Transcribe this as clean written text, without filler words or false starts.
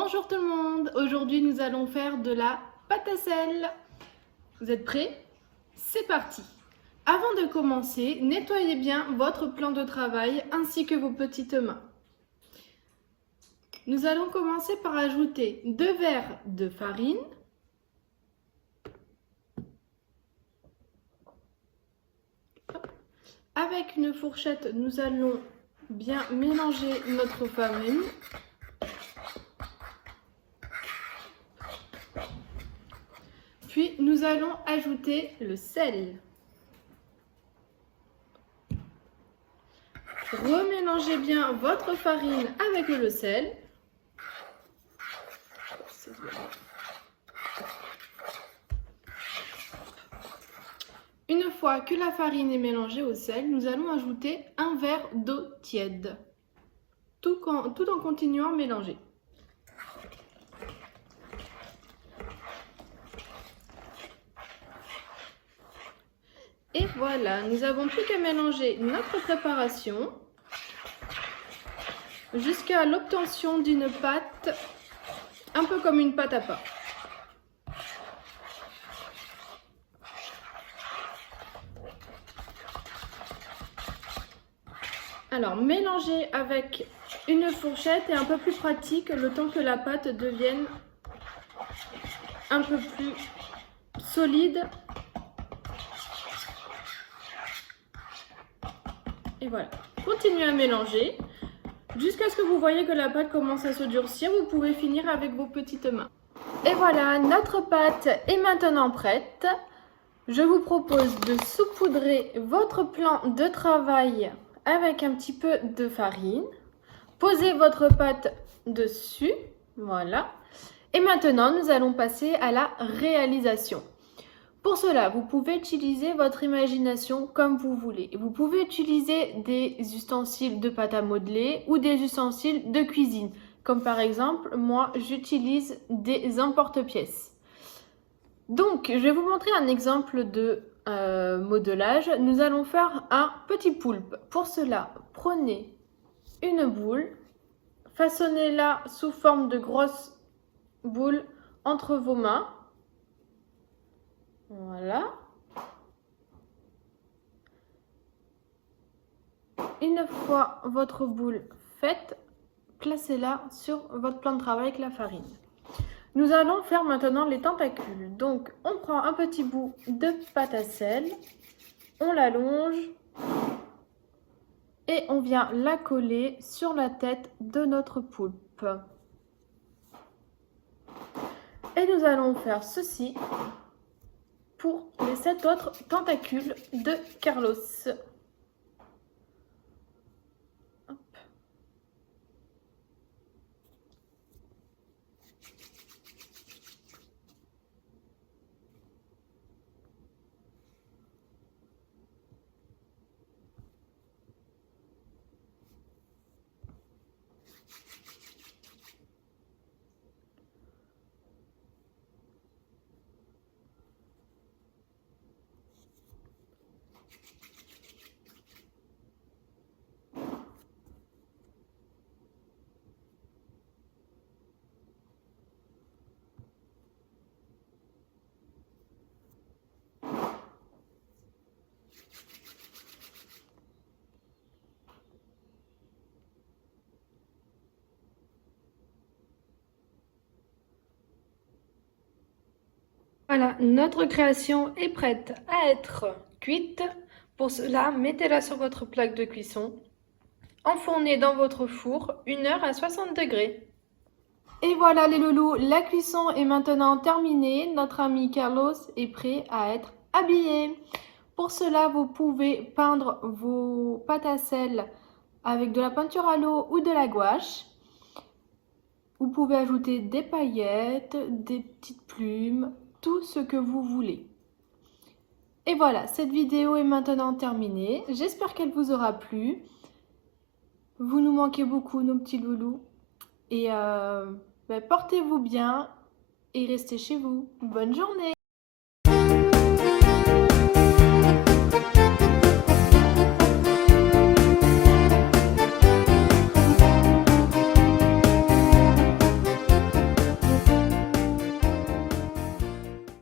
Bonjour tout le monde, aujourd'hui nous allons faire de la pâte à sel. Vous êtes prêts? C'est parti! Avant de commencer, nettoyez bien votre plan de travail ainsi que vos petites mains. Nous allons commencer par ajouter 2 verres de farine, avec une fourchette, nous allons bien mélanger notre farine. Puis nous allons ajouter le sel. Remélangez bien votre farine avec le sel. Une fois que la farine est mélangée au sel, nous allons ajouter un verre d'eau tiède, tout en continuant à mélanger. Et voilà, nous n'avons plus qu'à mélanger notre préparation jusqu'à l'obtention d'une pâte, un peu comme une pâte à pain. Alors, mélanger avec une fourchette est un peu plus pratique le temps que la pâte devienne un peu plus solide. Et voilà, continuez à mélanger jusqu'à ce que vous voyez que la pâte commence à se durcir. Vous pouvez finir avec vos petites mains. Et voilà, notre pâte est maintenant prête. Je vous propose de saupoudrer votre plan de travail avec un petit peu de farine. Posez votre pâte dessus, voilà. Et maintenant, nous allons passer à la réalisation. Pour cela, vous pouvez utiliser votre imagination comme vous voulez. Vous pouvez utiliser des ustensiles de pâte à modeler ou des ustensiles de cuisine. Comme par exemple, moi, j'utilise des emporte-pièces. Donc, je vais vous montrer un exemple de modelage. Nous allons faire un petit poulpe. Pour cela, prenez une boule, façonnez-la sous forme de grosse boule entre vos mains. Voilà. Une fois votre boule faite, placez-la sur votre plan de travail avec la farine. Nous allons faire maintenant les tentacules. Donc, on prend un petit bout de pâte à sel, on l'allonge et on vient la coller sur la tête de notre poulpe. Et nous allons faire ceci pour les 7 autres tentacules de Carlos. Voilà, notre création est prête à être cuite. Pour cela, mettez-la sur votre plaque de cuisson. Enfournez dans votre four 1 heure à 60 degrés. Et voilà les loulous, la cuisson est maintenant terminée. Notre ami Carlos est prêt à être habillé. Pour cela, vous pouvez peindre vos pâtes à sel avec de la peinture à l'eau ou de la gouache. Vous pouvez ajouter des paillettes, des petites plumes, tout ce que vous voulez. Et voilà, cette vidéo est maintenant terminée. J'espère qu'elle vous aura plu. Vous nous manquez beaucoup, nos petits loulous. Et portez-vous bien et restez chez vous. Bonne journée!